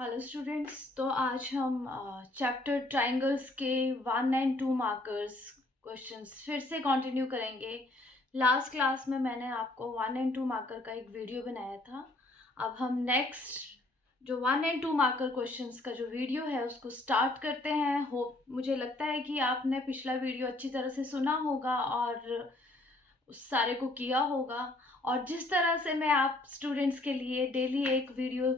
Hello students. तो आज हम चैप्टर ट्रायंगल्स के 1 और 2 मार्कर्स क्वेश्चंस फिर से कंटिन्यू करेंगे। लास्ट क्लास में मैंने आपको 1 और 2 मार्कर का एक वीडियो बनाया था। अब हम नेक्स्ट जो 1 और 2 मार्कर क्वेश्चंस का जो वीडियो है उसको स्टार्ट करते हैं। होप मुझे लगता है कि आपने पिछला वीडियो अच्छी तरह से सुना होगा और उस सारे को किया होगा। और जिस तरह से मैं आप स्टूडेंट्स के लिए डेली एक वीडियो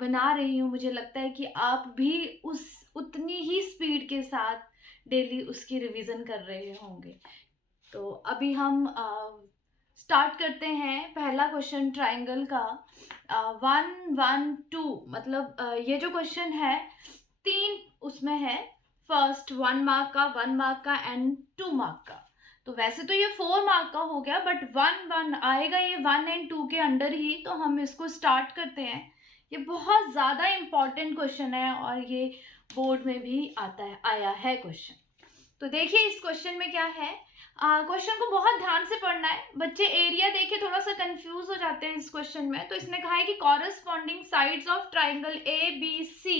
बना रही हूँ, मुझे लगता है कि आप भी उस उतनी ही स्पीड के साथ डेली उसकी रिवीजन कर रहे होंगे। तो अभी हम स्टार्ट करते हैं। पहला क्वेश्चन ट्रायंगल का 1 1 2 मतलब ये जो क्वेश्चन है 3 उसमें है। फर्स्ट 1 मार्क का, 1 मार्क का एंड 2 मार्क का। तो वैसे तो ये 4 मार्क का हो गया, बट 1 1 आएगा ये 1 और 2 के अंडर ही। तो हम इसको स्टार्ट करते हैं। ये बहुत ज़्यादा इम्पॉर्टेंट क्वेश्चन है और ये बोर्ड में भी आया है क्वेश्चन। तो देखिए इस क्वेश्चन में क्या है। क्वेश्चन को बहुत ध्यान से पढ़ना है। बच्चे एरिया देख के थोड़ा सा कंफ्यूज हो जाते हैं इस क्वेश्चन में। तो इसने कहा है कि corresponding sides of triangle A B C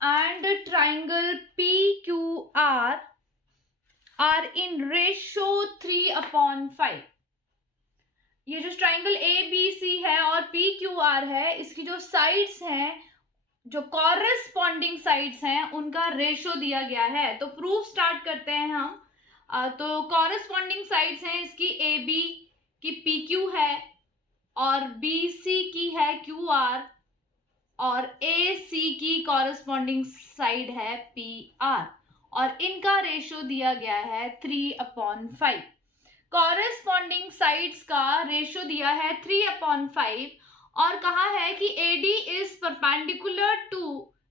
and triangle P Q R in ratio 3/5। ये जो ट्राइंगल ए बी सी है और पी क्यू आर है, इसकी जो साइड्स हैं, जो कॉरस्पॉन्डिंग साइड्स हैं, उनका रेशो दिया गया है। तो प्रूफ स्टार्ट करते हैं हम। तो कॉरस्पॉन्डिंग साइड्स हैं इसकी ए बी की पी क्यू है और बी सी की है क्यू आर और ए सी की कॉरस्पॉन्डिंग साइड है पी आर और इनका रेशो दिया गया है 3/5। कॉरस्पॉन्डिंग साइड्स का रेशो दिया है 3/5 और कहा है कि AD is perpendicular to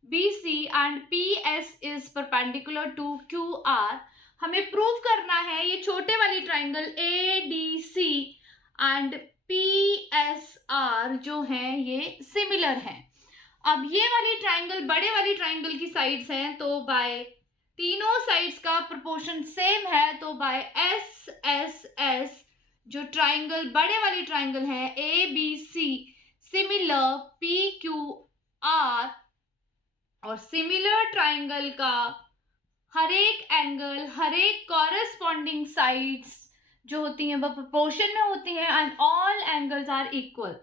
BC and PS is perpendicular to QR। हमें प्रूव करना है ये छोटे वाली ट्राइंगल ADC एंड PSR जो हैं ये सिमिलर हैं। अब ये वाली ट्राइंगल बड़े वाली ट्राइंगल की साइड्स हैं, तो बाय तीनों साइड्स का प्रोपोर्शन सेम है। तो बाय एस एस एस जो ट्राइंगल बड़े वाली ट्राइंगल है ABC सिमिलर PQR और सिमिलर ट्राइंगल का हर एक एंगल, हर एक कॉरस्पॉन्डिंग साइड्स जो होती हैं वह प्रोपोर्शन में होती हैं and all angles are equal.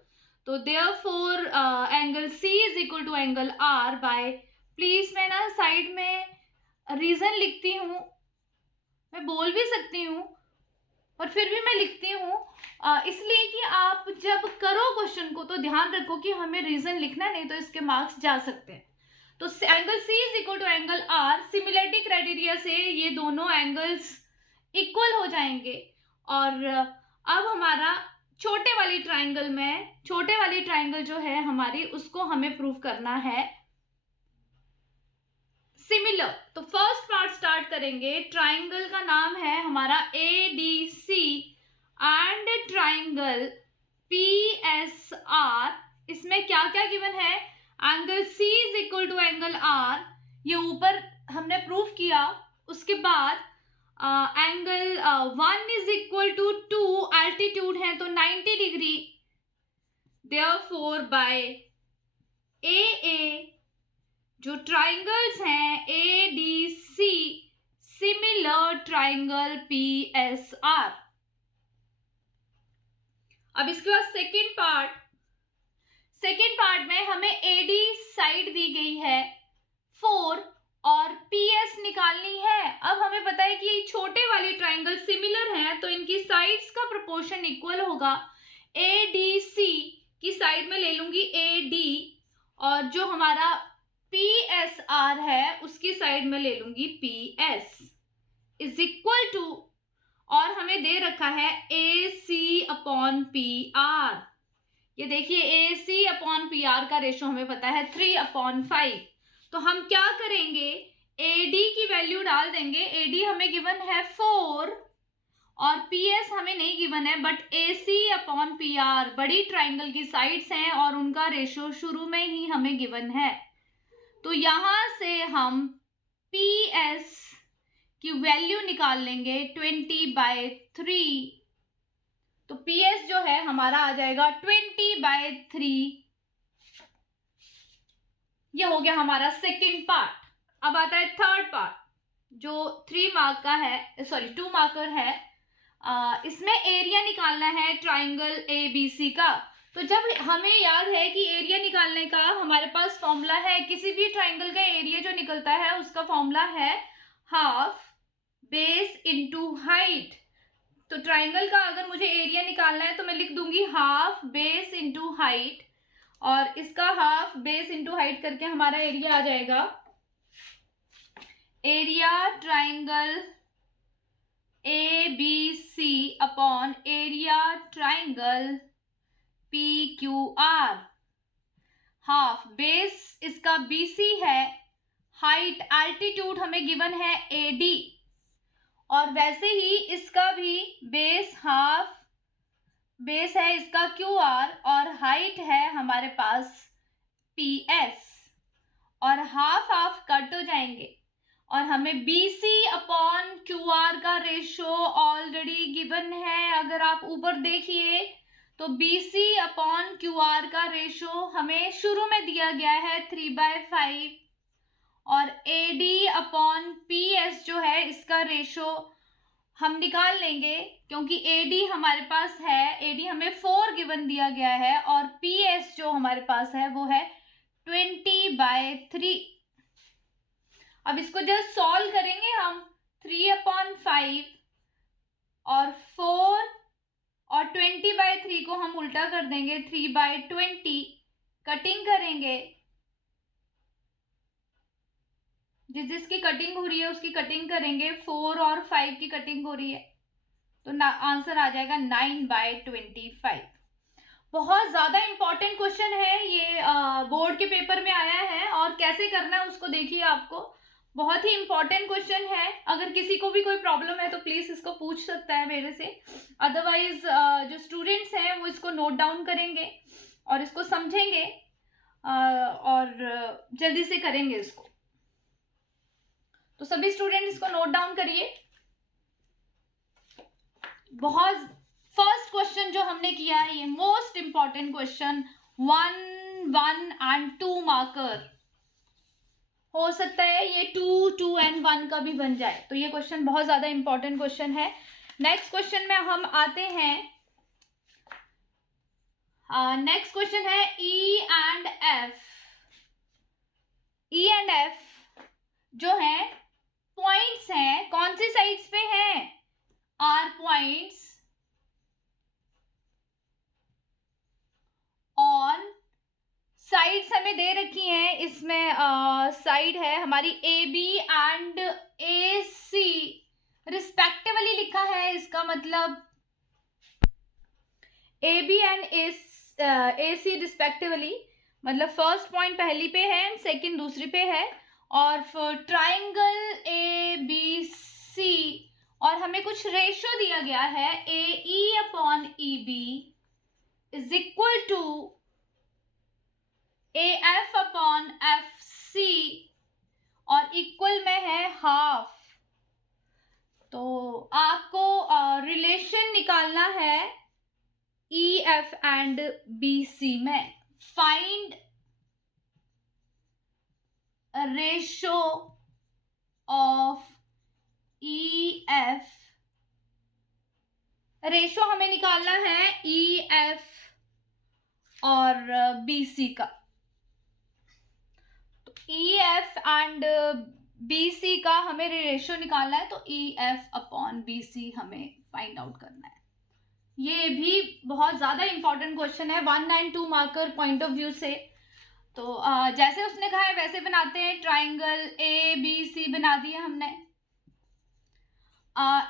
तो therefore angle C is equal to angle R by, please मैं ना साइड में रीजन लिखती हूँ, मैं बोल भी सकती हूँ और फिर भी मैं लिखती हूँ इसलिए कि आप जब करो क्वेश्चन को तो ध्यान रखो कि हमें रीजन लिखना, नहीं तो इसके मार्क्स जा सकते हैं। तो angle C is equal to angle R, similarity criteria से ये दोनों एंगल्स इक्वल हो जाएंगे। और अब हमारा छोटे वाली ट्राइंगल जो है हमारी, उसको हमें प्रूव करना है सिमिलर। तो फर्स्ट पार्ट स्टार्ट करेंगे। ट्राइंगल का नाम है हमारा ADC एंड ट्राइंगल PSR। इसमें क्या क्या गिवन है? Angle C is equal to angle R, ये ऊपर हमने प्रूव किया। उसके बाद angle 1 is equal to 2, altitude है तो 90 डिग्री। देयरफॉर बाय AA जो ट्राइंगल्स हैं ADC सिमिलर ट्राइंगल PSR। अब इसके बाद सेकेंड पार्ट में हमें AD साइड दी गई है 4 और PS निकालनी है। अब हमें पता है कि ये छोटे वाली ट्राइंगल सिमिलर हैं तो इनकी साइड्स का प्रोपोर्शन इक्वल होगा। ADC की साइड में ले लूंगी AD और जो हमारा PSR है उसकी साइड में ले लूंगी PS इज इक्वल टू, और हमें दे रखा है AC/PR। ये देखिए AC/PR का रेशो हमें पता है 3/5। तो हम क्या करेंगे, AD की वैल्यू डाल देंगे। AD हमें गिवन है 4 और PS हमें नहीं गिवन है, बट AC/PR बड़ी ट्राइंगल की साइड्स हैं और उनका रेशो शुरू में ही हमें गिवन है। तो यहां से हम PS की वैल्यू निकाल लेंगे 20/3। तो PS जो है हमारा आ जाएगा 20/3 ये हो गया हमारा सेकंड पार्ट। अब आता है थर्ड पार्ट जो 3 मार्क का है, सॉरी 2 मार्कर है। इसमें एरिया निकालना है ट्राइंगल ABC का। तो जब हमें याद है कि एरिया निकालने का हमारे पास फॉर्मूला है, किसी भी ट्राइंगल का एरिया जो निकलता है उसका फॉर्मूला है हाफ बेस इनटू हाइट। तो ट्राइंगल का अगर मुझे एरिया निकालना है तो मैं लिख दूंगी हाफ बेस इनटू हाइट, और इसका हाफ बेस इनटू हाइट करके हमारा एरिया आ जाएगा area triangle ABC upon area triangle PQR। Half base इसका BC है, हाइट एल्टीट्यूड हमें गिवन है AD, और वैसे ही इसका भी बेस हाफ बेस है इसका QR, और हाइट है हमारे पास PS, और हाफ हाफ कट हो जाएंगे और हमें BC अपॉन QR का रेशो ऑलरेडी गिवन है। अगर आप ऊपर देखिए तो BC अपॉन QR का रेशो हमें शुरू में दिया गया है 3/5, और AD अपॉन PS जो है इसका रेशो हम निकाल लेंगे क्योंकि AD हमारे पास है, AD हमें 4 गिवन दिया गया है, और PS जो हमारे पास है वो है 20/3। अब इसको जस्ट सॉल्व करेंगे हम, 3/5 और 4 और 20/3 को हम उल्टा कर देंगे 3/20, कटिंग करेंगे, जिसकी कटिंग हो रही है उसकी कटिंग करेंगे, 4 और 5 की कटिंग हो रही है, तो आंसर आ जाएगा 9/25। बहुत ज़्यादा इंपॉर्टेंट क्वेश्चन है ये, बोर्ड के पेपर में आया है, और कैसे करना है उसको देखिए। आपको बहुत ही इंपॉर्टेंट क्वेश्चन है, अगर किसी को भी कोई प्रॉब्लम है तो प्लीज़ इसको पूछ सकता है मेरे से, अदरवाइज जो स्टूडेंट्स हैं वो इसको नोट डाउन करेंगे और इसको समझेंगे और जल्दी से करेंगे इसको। तो सभी स्टूडेंट इसको नोट डाउन करिए। बहुत फर्स्ट क्वेश्चन जो हमने किया है ये most important question, 1 and 2 marker, हो सकता है ये 2 एंड 1 का भी बन जाए, तो ये क्वेश्चन बहुत ज्यादा इंपॉर्टेंट क्वेश्चन है। नेक्स्ट क्वेश्चन में हम आते हैं, नेक्स्ट क्वेश्चन है E and F। E and F जो है पॉइंट्स हैं, कौन सी साइड्स पे हैं, आर पॉइंट्स ऑन साइड्स हमें दे रखी हैं। इसमें साइड है हमारी AB एंड AC रिस्पेक्टिवली लिखा है, इसका मतलब AB एंड AC रिस्पेक्टिवली, मतलब फर्स्ट पॉइंट पहली पे है एंड सेकंड दूसरी पे है, और फिर ट्राइंगल ABC, और हमें कुछ रेशो दिया गया है AE upon EB is equal to AF upon FC, और इक्वल में है हाफ। तो आपको रिलेशन निकालना है EF एंड BC में, find ratio of EF, ratio हमें निकालना है EF और BC का। तो EF एंड BC का हमें रेशो निकालना है, तो EF अपॉन BC हमें फाइंड आउट करना है। ये भी बहुत ज़्यादा इंपॉर्टेंट क्वेश्चन है 1 and 2 marker point of view से। तो जैसे उसने कहा है वैसे बनाते हैं, ट्राइंगल ABC बना दिया हमने।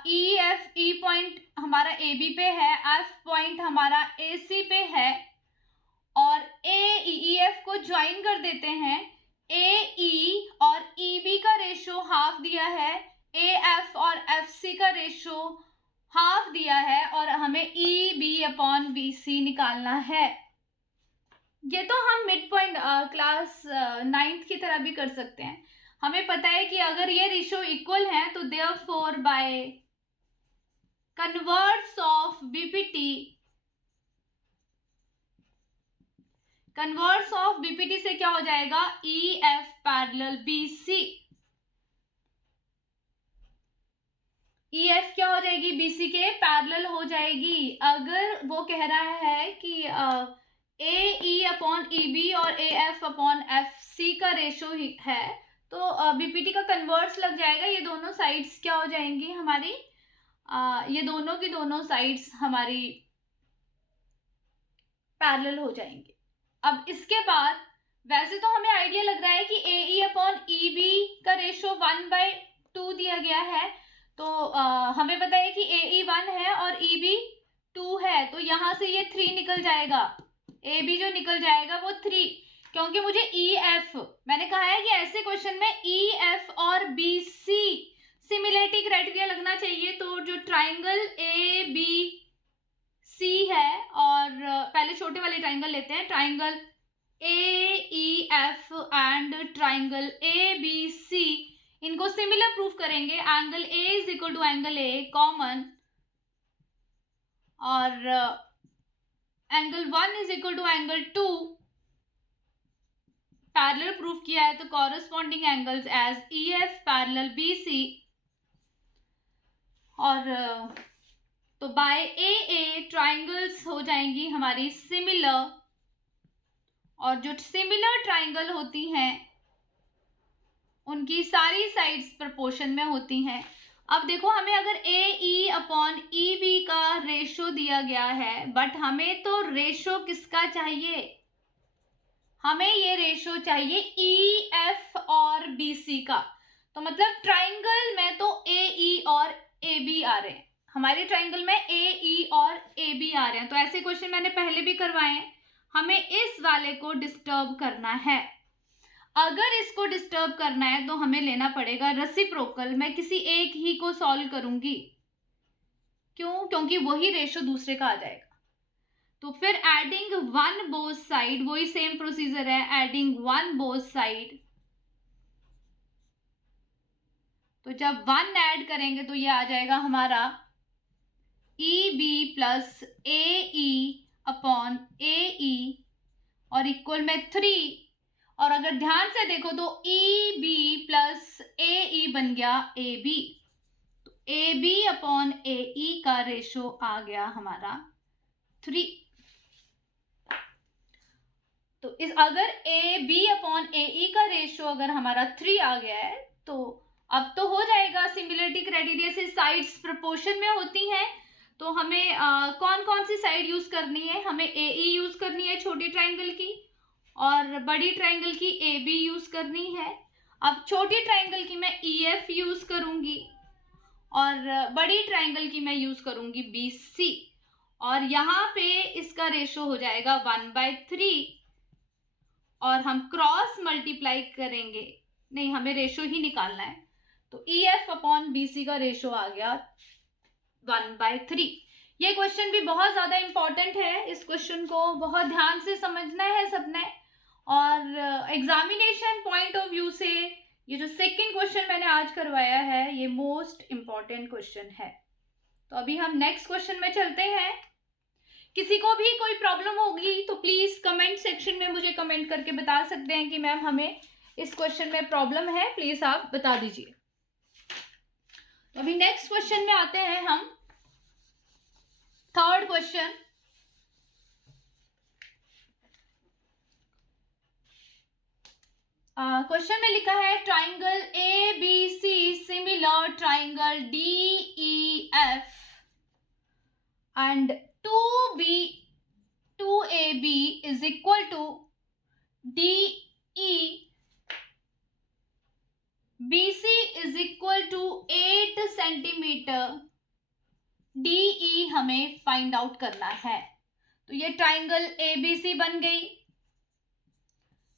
E पॉइंट हमारा AB पे है, F पॉइंट हमारा AC पे है, और EF को ज्वाइन कर देते हैं। AE और EB का रेशो हाफ दिया है, AF और FC का रेशो हाफ दिया है, और हमें EB अपॉन BC निकालना है। ये तो हम मिड पॉइंट क्लास 9th की तरह भी कर सकते हैं। हमें पता है कि अगर ये रेशो इक्वल है तो therefore by converse of BPT, converse of BPT से क्या हो जाएगा, E F parallel B C. E F क्या हो जाएगी, बीसी के पैरेलल हो जाएगी। अगर वो कह रहा है कि ए ई अपॉन ई बी और A F upon F C का रेशो है, तो बीपीटी का कन्वर्स लग जाएगा। ये दोनों साइड्स क्या हो जाएंगी हमारी, ये दोनों की दोनों साइड्स हमारी पैरेलल हो जाएंगे। अब इसके बाद वैसे तो हमें आइडिया लग रहा है कि ए ई अपॉन ई बी का रेशो 1/2 दिया गया है, तो हमें पता है कि ए ई 1 है और ई बी 2 है, तो यहां से ये 3 निकल जाएगा, ए बी जो निकल जाएगा वो 3, क्योंकि मुझे ई एफ, मैंने कहा है कि ऐसे क्वेश्चन में ई एफ और बी सी सिमिलरिटी क्राइटेरिया लगना चाहिए। तो जो ट्राइंगल ए बी सी है, और पहले छोटे वाले ट्राइंगल लेते हैं, triangle A E F and triangle A B C, इनको सिमिलर प्रूफ करेंगे। Angle A is equal to angle A common, और angle 1 is equal to angle 2 parallel proof किया है, तो corresponding angles as E F parallel B C, और तो bye ए ए triangles हो जाएंगी हमारी सिमिलर, और जो सिमिलर ट्राइंगल होती हैं उनकी सारी साइड्स प्रोपोर्शन में होती हैं। अब देखो, हमें अगर ए ई अपॉन ई बी का रेशो दिया गया है, बट हमें तो रेशो किसका चाहिए, हमें ये रेशो चाहिए ई एफ और बी सी का। तो मतलब ट्राइंगल में तो ए ई और ए बी आ रहे हैं, हमारे ट्राइंगल में ए ई और ए बी आ रहे हैं, तो ऐसे क्वेश्चन मैंने पहले भी करवाए हैं। हमें इस वाले को डिस्टर्ब करना है। अगर इसको डिस्टर्ब करना है तो हमें लेना पड़ेगा रेसिप्रोकल। मैं किसी एक ही को सॉल्व करूंगी, क्यों, क्योंकि वही रेशो दूसरे का आ जाएगा। तो फिर एडिंग 1 बोथ साइड, वही सेम प्रोसीजर है, एडिंग 1 बोथ साइड। तो जब 1 ऐड करेंगे तो ये आ जाएगा हमारा ई बी प्लस ए ई अपॉन ए ई, और इक्वल में 3, और अगर ध्यान से देखो तो ई बी प्लस ए ई बन गया ए बी, तो ए बी अपॉन ए ई का रेशो आ गया हमारा 3। तो इस अगर ए बी अपॉन ए ई का रेशो अगर हमारा 3 आ गया है, तो अब तो हो जाएगा। सिमिलरिटी क्राइटेरिया से साइड्स प्रोपोर्शन में होती हैं, तो हमें कौन कौन सी साइड यूज करनी है, हमें ए ई यूज करनी है छोटी ट्राइंगल की, और बड़ी ट्राइंगल की ए बी यूज करनी है। अब छोटी ट्राइंगल की मैं ई एफ यूज करूंगी, और बड़ी ट्राइंगल की मैं यूज करूंगी बी सी, और यहाँ पे इसका रेशो हो जाएगा 1/3, और हम क्रॉस मल्टीप्लाई करेंगे, नहीं हमें रेशो ही निकालना है, तो E F upon B C का रेशो आ गया 1/3। ये क्वेश्चन भी बहुत ज्यादा इंपॉर्टेंट है, इस क्वेश्चन को बहुत ध्यान से समझना है सबने, और एग्जामिनेशन पॉइंट ऑफ व्यू से ये जो सेकंड क्वेश्चन मैंने आज करवाया है, ये मोस्ट इंपॉर्टेंट क्वेश्चन है। तो अभी हम नेक्स्ट क्वेश्चन में चलते हैं। किसी को भी कोई प्रॉब्लम होगी तो प्लीज कमेंट सेक्शन में मुझे कमेंट करके बता सकते हैं कि मैम हमें इस क्वेश्चन में प्रॉब्लम है, प्लीज आप बता दीजिए। तो अभी नेक्स्ट क्वेश्चन में आते हैं हम। थर्ड क्वेश्चन, क्वेश्चन में लिखा है triangle A B C similar triangle D E F and 2AB is equal to DE, BC is equal to 8 centimetre, DE हमें फाइंड आउट करना है। तो ये ट्राइंगल ABC बन गई,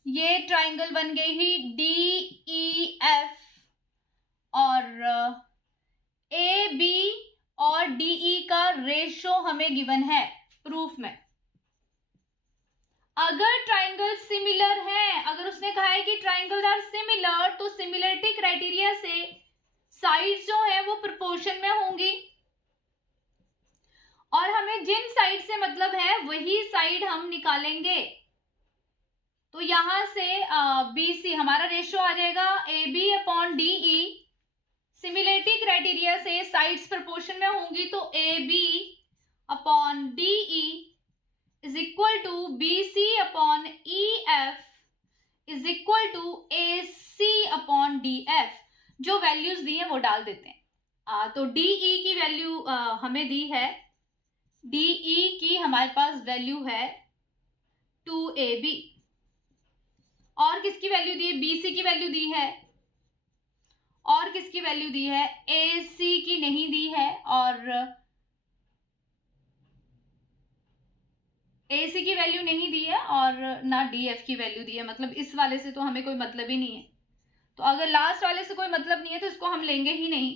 ये ट्राइंगल बन गई ही DEF, और AB और DE का रेशो हमें गिवन है प्रूफ में। अगर ट्राइंगल सिमिलर है, अगर उसने कहा है कि ट्राइंगल आर सिमिलर, तो सिमिलरिटी क्राइटेरिया से साइड्स जो है वो प्रोपोर्शन में होंगी, और हमें जिन साइड से मतलब है वही साइड हम निकालेंगे। तो यहाँ से BC हमारा रेशियो आ जाएगा AB upon DE। Similarity criteria से साइड्स प्रोपोर्शन में होंगी तो AB upon DE is equal to BC upon EF is equal to AC upon DF। जो वैल्यूज दी है वो डाल देते हैं। तो DE की वैल्यू हमें दी है, DE की हमारे पास वैल्यू है 2AB। और किसकी वैल्यू दी है? BC की वैल्यू दी है। और किसकी वैल्यू दी है? AC की नहीं दी है, और AC की वैल्यू नहीं दी है और ना DF की वैल्यू दी है। मतलब इस वाले से तो हमें कोई मतलब ही नहीं है। तो अगर लास्ट वाले से कोई मतलब नहीं है तो इसको हम लेंगे ही नहीं।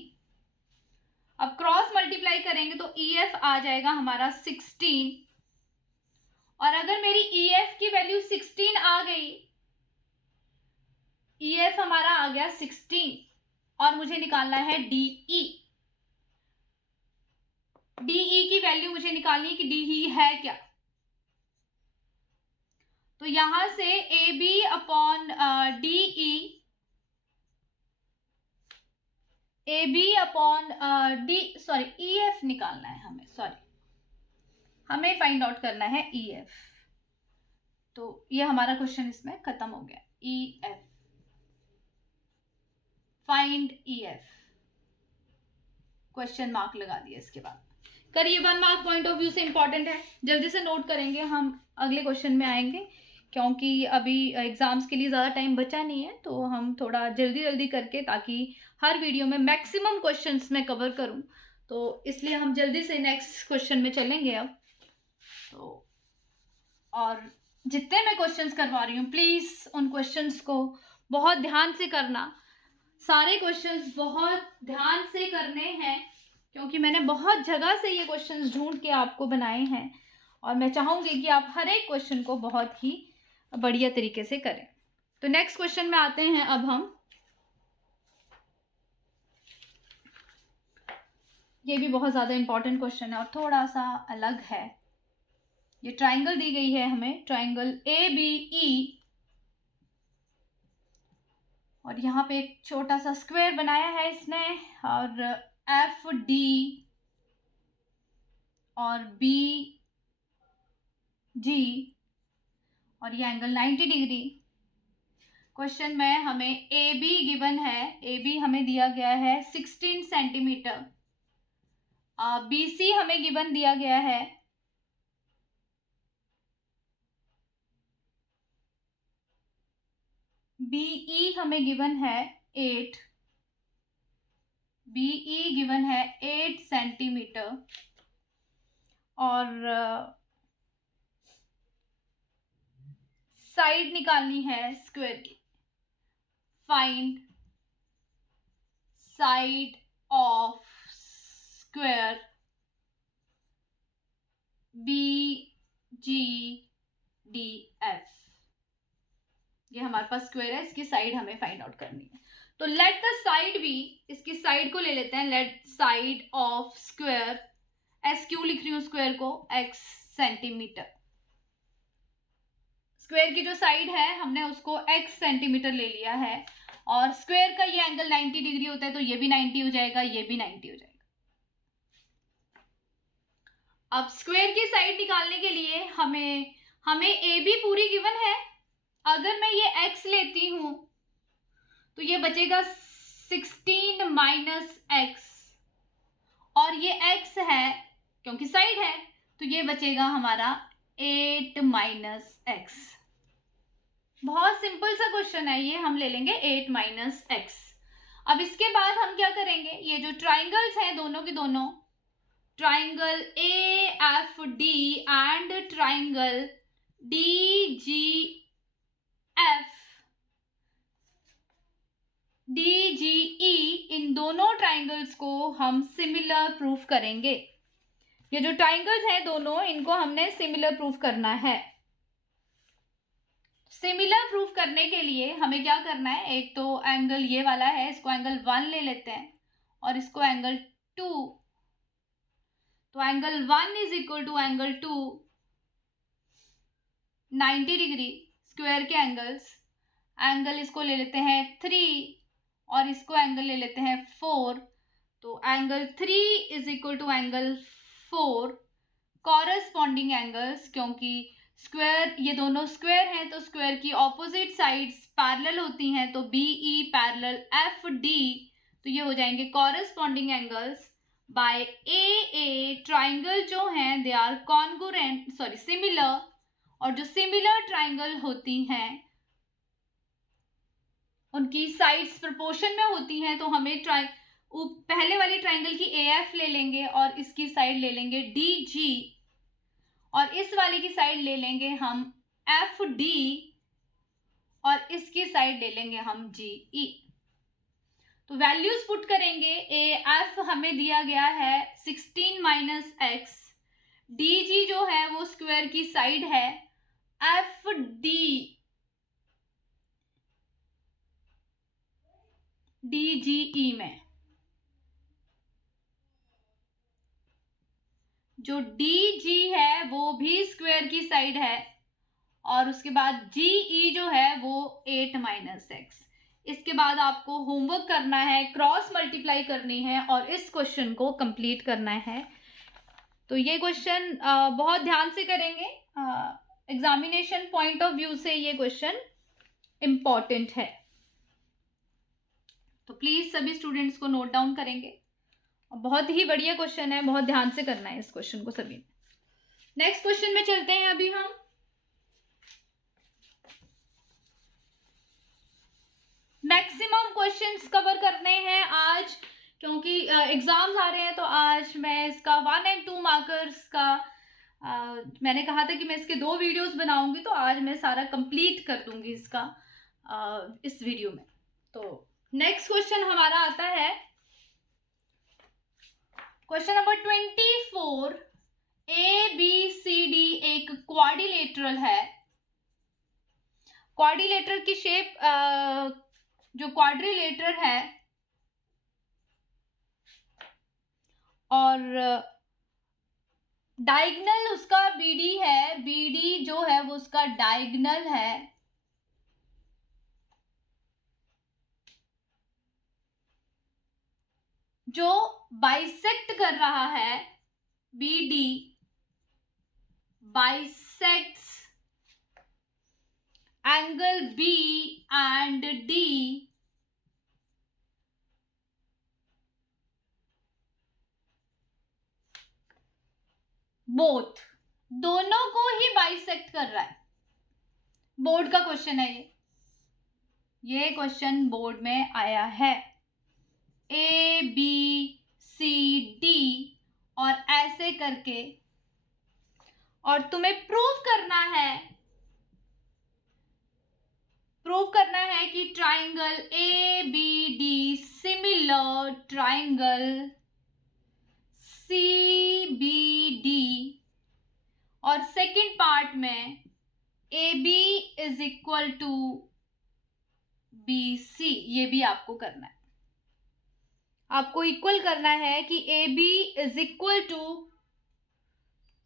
अब क्रॉस मल्टीप्लाई करेंगे तो EF आ जाएगा हमारा 16। और अगर मेरी EF की वैल्यू 16 आ गई, EF हमारा आ गया 16, और मुझे निकालना है DE। DE की वैल्यू मुझे निकालनी है कि DE है क्या। तो यहां से AB upon DE, AB upon EF निकालना है हमें फाइंड आउट करना है EF। तो ये हमारा क्वेश्चन इसमें खत्म हो गया। EF, find EF, question mark लगा दिया। इसके बाद करिए, 1 मार्क पॉइंट ऑफ व्यू से इंपॉर्टेंट है, जल्दी से नोट करेंगे। हम अगले क्वेश्चन में आएंगे क्योंकि अभी एग्जाम्स के लिए ज़्यादा टाइम बचा नहीं है, तो हम थोड़ा जल्दी जल्दी करके, ताकि हर वीडियो में मैक्सिमम क्वेश्चंस मैं कवर करूं, तो इसलिए हम जल्दी से नेक्स्ट क्वेश्चन में चलेंगे अब। तो और जितने मैं क्वेश्चंस करवा रही हूँ, प्लीज़ उन क्वेश्चंस को बहुत ध्यान से करना। सारे क्वेश्चंस बहुत ध्यान से करने हैं क्योंकि मैंने बहुत जगह से ये क्वेश्चंस ढूंढ के आपको बनाए हैं, और मैं चाहूँगी कि आप हर एक क्वेश्चन को बहुत ही बढ़िया तरीके से करें। तो नेक्स्ट क्वेश्चन में आते हैं अब हम। ये भी बहुत ज़्यादा इंपॉर्टेंट क्वेश्चन है और थोड़ा सा अलग है। ये ट्राइंगल दी गई है हमें, ट्राइंगल ABE, और यहाँ पे एक छोटा सा स्क्वायर बनाया है इसने, और FD और BG, और ये एंगल 90 डिग्री। क्वेश्चन में हमें AB गिवन है, AB हमें दिया गया है 16 सेंटीमीटर। BC हमें गिवन दिया गया है BE हमें गिवन है 8, BE गिवन है 8 सेंटीमीटर, और साइड निकालनी है स्क्वायर की। Find side of square BGDF। ये हमारे पास स्क्वायर है, इसकी साइड हमें फाइंड आउट करनी है। तो लेट द साइड बी, इसकी साइड को ले लेते हैं, let side of square, SQ लिख रही हूँ स्क्वायर को, x सेंटीमीटर। स्क्वायर की जो साइड है हमने उसको x सेंटीमीटर ले लिया है, और स्क्वायर का ये एंगल 90 डिग्री होता है, तो ये भी 90 हो जाएगा, ये भी 90 हो जाएगा। अब स्क्वायर की साइड निकालने के लिए हमें AB पूरी गिवन है। अगर मैं ये x लेती हूं तो ये बचेगा 16 माइनस x, और ये x है क्योंकि साइड है, तो ये बचेगा हमारा 8 माइनस x। बहुत सिंपल सा क्वेश्चन है ये, हम ले लेंगे 8 माइनस x। अब इसके बाद हम क्या करेंगे, ये जो ट्राइंगल्स हैं दोनों के दोनों, triangle AFD and triangle DGE, इन दोनों ट्राइंगल्स को हम सिमिलर प्रूफ करेंगे। ये जो ट्राइंगल्स हैं दोनों, इनको हमने सिमिलर प्रूफ करना है। सिमिलर प्रूफ करने के लिए हमें क्या करना है, एक तो एंगल ये वाला है, इसको एंगल 1 ले लेते हैं, और इसको एंगल 2। तो angle 1 is equal to angle 2, 90 degree. Square के एंगल्स, एंगल इसको ले लेते हैं 3 और इसको एंगल ले लेते हैं 4, तो angle 3 is equal to angle 4, corresponding angles, क्योंकि स्क्वायर, ये दोनों स्क्वायर हैं तो स्क्वायर की ऑपोजिट साइड्स पैरेलल होती हैं, तो B E parallel F D, तो ये हो जाएंगे corresponding angles by A triangle जो हैं they are congruent, sorry similar, और जो सिमिलर ट्राइंगल होती हैं उनकी साइड्स प्रोपोर्शन में होती हैं, तो हमें पहले वाली ट्राइंगल की ए एफ ले लेंगे और इसकी साइड ले लेंगे डी जी, और इस वाले की साइड ले लेंगे हम एफ डी, और इसकी साइड ले लेंगे हम जी ई। तो वैल्यूज पुट करेंगे, ए एफ हमें दिया गया है 16 माइनस एक्स, डी जी जो है वो स्क्वायर की साइड है, एफ डी डी जी ई में, जो डी जी है वो भी स्क्वायर की साइड है, और उसके बाद जी ई जो है वो 8 माइनस एक्स। इसके बाद आपको होमवर्क करना है, क्रॉस मल्टीप्लाई करनी है और इस क्वेश्चन को कंप्लीट करना है। तो ये क्वेश्चन बहुत ध्यान से करेंगे, एग्जामिनेशन पॉइंट ऑफ व्यू से ये क्वेश्चन इम्पॉर्टेंट है, तो प्लीज सभी स्टूडेंट्स को नोट डाउन करेंगे। बहुत ही बढ़िया क्वेश्चन है, बहुत ध्यान से करना है इस क्वेश्चन को सभी ने। नेक्स्ट क्वेश्चन में चलते हैं अभी हम। मैक्सिमम क्वेश्चंस कवर करने हैं आज, क्योंकि एग्जाम्स आ रहे हैं, तो आज मैं इसका 1 और 2 मार्कर्स का मैंने कहा था कि मैं इसके 2 वीडियोस बनाऊंगी, तो आज मैं सारा कंप्लीट कर दूंगी इसका इस वीडियो में। तो नेक्स्ट क्वेश्चन हमारा आता है question number 24। A B C D एक क्वाड्रिलेटरल है, क्वाड्रिलेटरल की शेप, जो क्वाड्रिलेटरल है और डायगोनल उसका बीडी है, बीडी जो है वो उसका डायगोनल है, जो बाइसेक्ट कर रहा है, BD bisects angle B and D both, दोनों को ही बाइसेक्ट कर रहा है। बोर्ड का क्वेश्चन है ये क्वेश्चन बोर्ड में आया है। ए बी सी डी और ऐसे करके, और तुम्हें प्रूव करना है कि triangle A B D similar triangle C B D, और सेकंड पार्ट में A B is equal to B C, ये भी आपको करना है। आपको इक्वल करना है कि A B is equal to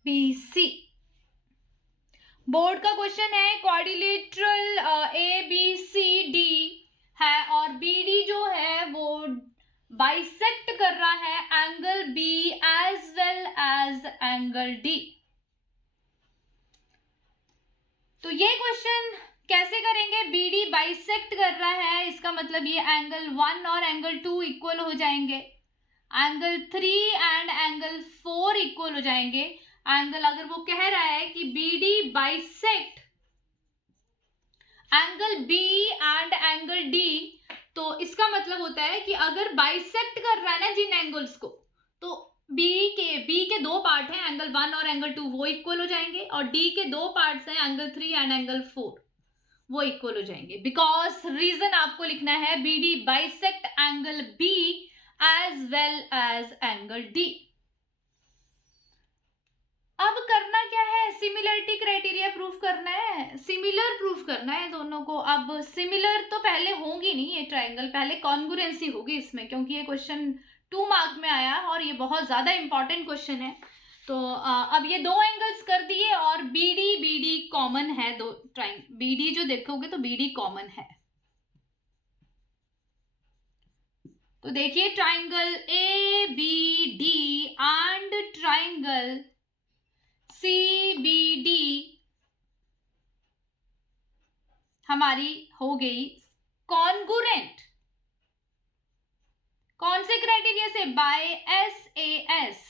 B C. Board का क्वेश्चन है, quadrilateral A B C D है और बी डी जो है वो बाइसेक्ट कर रहा है angle B as well as angle D. तो ये क्वेश्चन कैसे करेंगे, बी डी बाइसेक्ट कर रहा है, इसका मतलब ये एंगल 1 और एंगल 2 इक्वल हो जाएंगे, एंगल 3 एंड एंगल 4 इक्वल हो जाएंगे। एंगल अगर वो कह रहा है कि B D bisect angle B and angle D, तो इसका मतलब होता है कि अगर बाइसेक्ट कर रहा है ना जिन एंगल्स को, तो बी के 2 पार्ट हैं, एंगल 1 और एंगल 2, वो इक्वल हो जाएंगे, और डी के 2 पार्ट्स हैं, एंगल 3 एंड एंगल 4, वो इक्वल हो जाएंगे। बिकॉज रीजन आपको लिखना है B D bisect angle B as well as angle D. अब करना क्या है, सिमिलरिटी क्राइटेरिया प्रूफ करना है, सिमिलर प्रूफ करना है दोनों को। अब सिमिलर तो पहले होंगी नहीं ये ट्राइंगल, पहले कॉन्ग्रुएंसी होगी इसमें, क्योंकि ये क्वेश्चन 2 मार्क में आया और ये बहुत ज्यादा इंपॉर्टेंट क्वेश्चन है। तो अब ये दो एंगल्स कर दिए और BD कॉमन है, दो BD जो देखोगे तो BD कॉमन है। तो देखिए triangle ABD and triangle CBD हमारी हो गई कॉन्गुरेंट। कौन से क्राइटेरिया से? Bye SAS।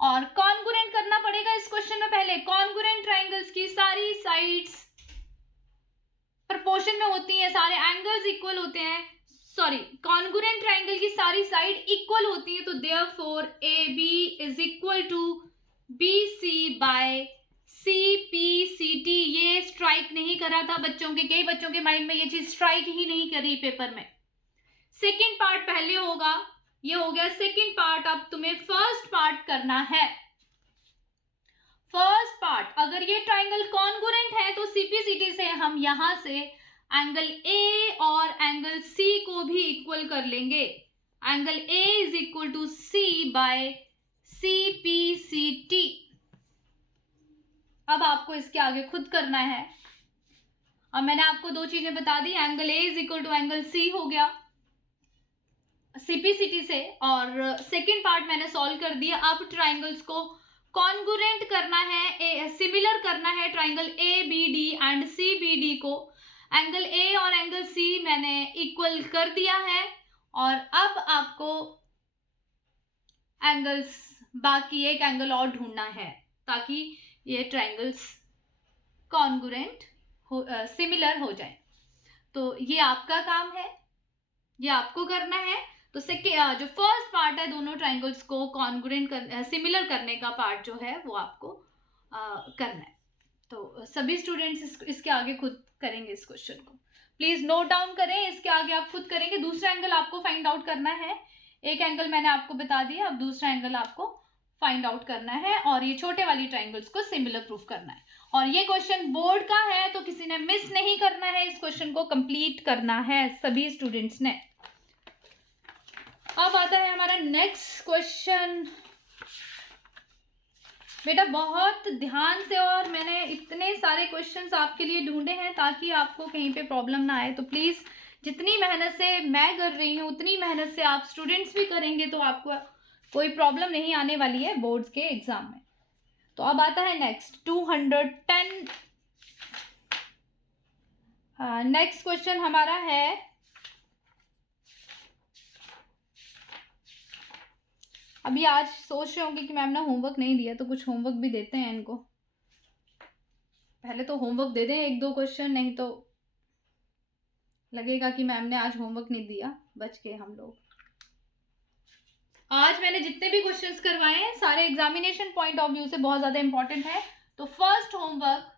और कॉन्गुरेंट करना पड़ेगा इस क्वेश्चन में पहले। कॉन्गुरेंट ट्राइंगल्स की सारी साइड्स प्रोपोर्शन में होती हैं, सारे एंगल्स इक्वल होते हैं। सॉरी, कॉन्गुरेंट ट्राइंगल की सारी साइड इक्वल होती है, तो therefore AB is equal to BC by CPCT। ये स्ट्राइक नहीं करा था बच्चों के, कई बच्चों के माइंड में ये चीज स्ट्राइक ही नहीं करी पेपर में। सेकेंड पार्ट पहले होगा, ये हो गया सेकेंड पार्ट। अब तुम्हें फर्स्ट पार्ट करना है। फर्स्ट पार्ट, अगर ये ट्राइंगल कॉन्गुरेंट है तो CPCT से हम यहां से एंगल A और एंगल C को भी इक्वल कर लेंगे। Angle A is equal to C by CPCT। अब आपको इसके आगे खुद करना है। अब मैंने आपको दो चीजें बता दी, angle A is equal to angle C हो गया CPCT से, और सेकेंड पार्ट मैंने सॉल्व कर दिया। अब ट्राइंगल्स को कॉन्गुरेंट करना है, सिमिलर करना है ट्राइंगल ABD एंड CBD को। एंगल A और एंगल C मैंने इक्वल कर दिया है, और अब आपको एंगल्स, बाकी एक एंगल और ढूंढना है ताकि ये ट्राइंगल्स कॉन्गुरेंट हो, सिमिलर हो जाए। तो ये आपका काम है, ये आपको करना है। तो जो फर्स्ट पार्ट है, दोनों ट्राइंगल्स को कॉन्गुरेंट सिमिलर करने का पार्ट जो है वो आपको करना है। तो सभी स्टूडेंट्स इसके आगे खुद करेंगे इस क्वेश्चन को। प्लीज नोट डाउन करें, इसके आगे आप खुद करेंगे। दूसरा एंगल आपको फाइंड आउट करना है। एक एंगल मैंने आपको बता दिया, अब दूसरा एंगल आपको फाइंड आउट करना है, और ये छोटे वाली ट्राइंगल्स को सिमिलर प्रूफ करना है। और ये क्वेश्चन बोर्ड का है, तो किसी ने मिस नहीं करना है, इस क्वेश्चन को कंप्लीट करना है सभी स्टूडेंट्स ने। अब आता है हमारा नेक्स्ट क्वेश्चन। बेटा बहुत ध्यान से, और मैंने इतने सारे क्वेश्चंस आपके लिए ढूंढे हैं ताकि आपको कहीं पे प्रॉब्लम ना आए। तो प्लीज जितनी मेहनत से मैं कर रही हूँ उतनी मेहनत से आप स्टूडेंट्स भी करेंगे तो आपको कोई प्रॉब्लम नहीं आने वाली है बोर्ड्स के एग्जाम में। तो अब आता है नेक्स्ट 210। नेक्स्ट क्वेश्चन हमारा है, अभी आज सोच रहे होंगे कि मैम ने होमवर्क नहीं दिया, तो कुछ होमवर्क भी देते हैं इनको। पहले तो होमवर्क दे दें एक दो क्वेश्चन, नहीं तो लगेगा कि मैम ने आज होमवर्क नहीं दिया। बच के हम लोग। आज मैंने जितने भी क्वेश्चंस करवाए हैं सारे एग्जामिनेशन पॉइंट ऑफ व्यू से बहुत ज्यादा इंपॉर्टेंट है। तो फर्स्ट होमवर्क,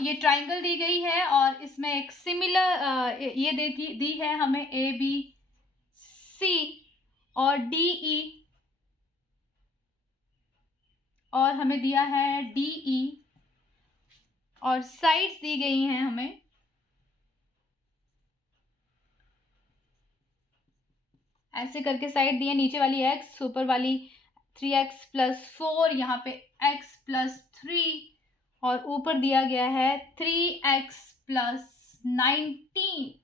ये ट्राइंगल दी गई है और इसमें एक सिमिलर ये दी है हमें ABC और DE, और हमें दिया है DE, और साइड्स दी गई हैं हमें ऐसे करके। साइड दी है, नीचे वाली x, ऊपर वाली 3x + 4, यहाँ पे x + 3, और ऊपर दिया गया है 3x + 19,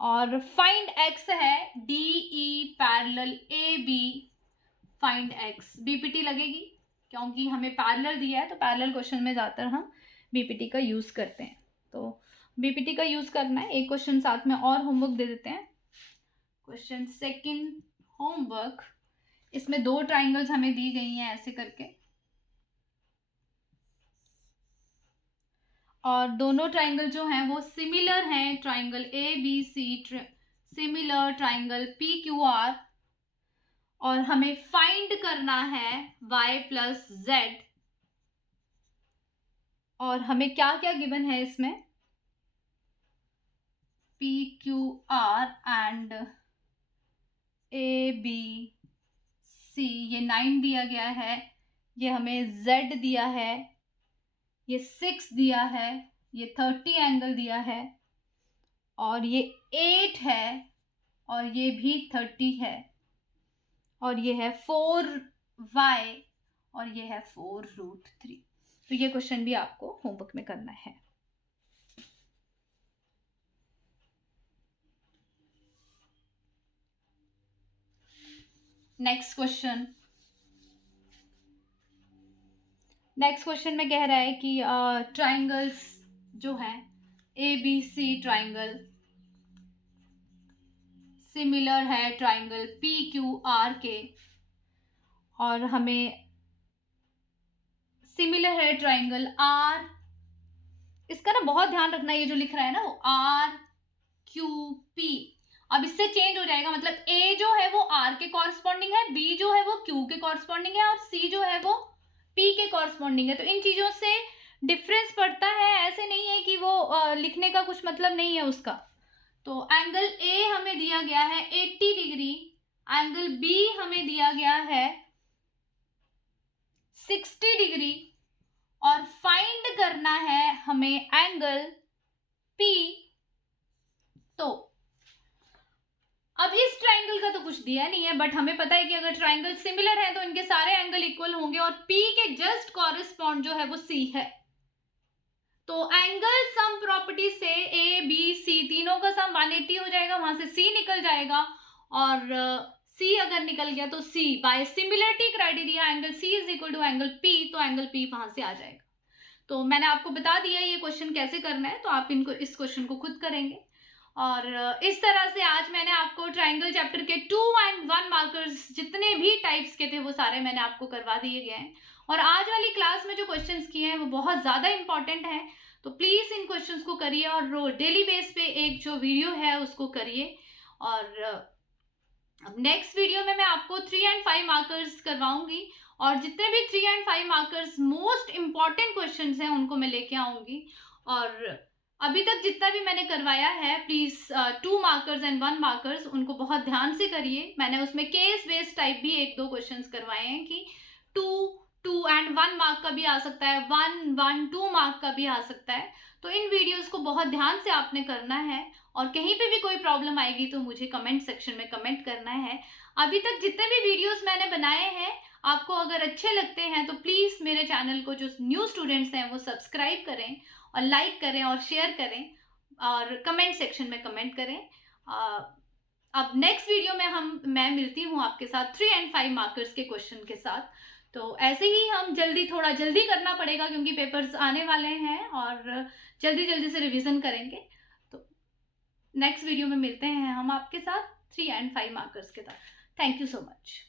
और फाइंड x है DE parallel AB। Find x, BPT लगेगी क्योंकि हमें पैरेलल दिया है, तो पैरेलल क्वेश्चन में ज़्यादातर हम BPT का यूज़ करते हैं, तो BPT का यूज़ करना है। एक क्वेश्चन साथ में और होमवर्क दे देते हैं। क्वेश्चन सेकंड होमवर्क, इसमें दो ट्राइंगल्स हमें दी गई हैं ऐसे करके, और दोनों ट्राइंगल जो हैं वो सिमिलर हैं। Triangle ABC similar triangle PQR, और हमें फाइंड करना है y + z। और हमें क्या क्या गिवन है इसमें, PQR एंड ABC, ये 9 दिया गया है, ये हमें z दिया है, ये 6 दिया है, ये 30 एंगल दिया है, और ये 8 है, और ये भी 30 है, और ये है 4 y और ये है 4√3। तो ये क्वेश्चन भी आपको होमवर्क में करना है। नेक्स्ट क्वेश्चन में कह रहा है कि ट्राइंगल्स जो है ABC ट्राइंगल सिमिलर है ट्राइंगल PQR के, और हमें सिमिलर है ट्राइंगल R, इसका ना बहुत ध्यान रखना, ये जो लिख रहा है ना वो RQP, अब इससे चेंज हो जाएगा, मतलब A जो है वो R के कॉरस्पॉन्डिंग है, B जो है वो Q के कॉरस्पॉन्डिंग है, और C जो है वो P के कॉरस्पॉन्डिंग है। तो इन चीजों से डिफरेंस पड़ता है, ऐसे नहीं है कि वो लिखने का कुछ मतलब नहीं है उसका। तो एंगल A हमें दिया गया है 80 डिग्री, एंगल B हमें दिया गया है 60 डिग्री, और फाइंड करना है हमें एंगल P। तो अब इस ट्राइंगल का तो कुछ दिया नहीं है, बट हमें पता है कि अगर ट्राइंगल सिमिलर है तो इनके सारे एंगल इक्वल होंगे, और P के जस्ट कॉरेस्पॉन्ड जो है वो C है। तो एंगल सम प्रॉपर्टी से ABC तीनों का सम 180 हो जाएगा, वहां से C निकल जाएगा, और C अगर निकल गया तो C by similarity criteria angle C is equal to angle P, तो एंगल P वहां से आ जाएगा। तो मैंने आपको बता दिया ये क्वेश्चन कैसे करना है, तो आप इस क्वेश्चन को खुद करेंगे। और इस तरह से आज मैंने आपको ट्राइंगल चैप्टर के 2 and 1 मार्कर्स जितने भी टाइप्स के थे वो सारे मैंने आपको करवा दिए गए हैं। और आज वाली क्लास में जो क्वेश्चंस किए हैं वो बहुत ज़्यादा इंपॉर्टेंट हैं, तो प्लीज़ इन क्वेश्चंस को करिए, और डेली बेस पे एक जो वीडियो है उसको करिए। और अब नेक्स्ट वीडियो में मैं आपको 3 and 5 मार्कर्स करवाऊंगी, और जितने भी 3 and 5 markers most important questions हैं उनको मैं लेके आऊंगी। और अभी तक जितना भी मैंने करवाया है, प्लीज 2 मार्कर्स एंड 1 मार्कर्स उनको बहुत ध्यान से करिए। मैंने उसमें केस बेस्ड टाइप भी 1-2 क्वेश्चंस करवाए हैं कि 2 and 1 मार्क का भी आ सकता है, 1-2 मार्क का भी आ सकता है। तो इन वीडियोस को बहुत ध्यान से आपने करना है, और कहीं पे भी कोई प्रॉब्लम आएगी तो मुझे कमेंट सेक्शन में कमेंट करना है। अभी तक जितने भी वीडियोस मैंने बनाए हैं आपको अगर अच्छे लगते हैं तो प्लीज़ मेरे चैनल को जो न्यू स्टूडेंट्स हैं वो सब्सक्राइब करें, और लाइक करें, और शेयर करें, और कमेंट सेक्शन में कमेंट करें। अब नेक्स्ट वीडियो में मैं मिलती हूँ आपके साथ 3 and 5 मार्कर्स के क्वेश्चन के साथ। तो ऐसे ही हम थोड़ा जल्दी करना पड़ेगा क्योंकि पेपर्स आने वाले हैं, और जल्दी से रिवीजन करेंगे। तो नेक्स्ट वीडियो में मिलते हैं हम आपके साथ 3 and 5 मार्कर्स के साथ। Thank you so much.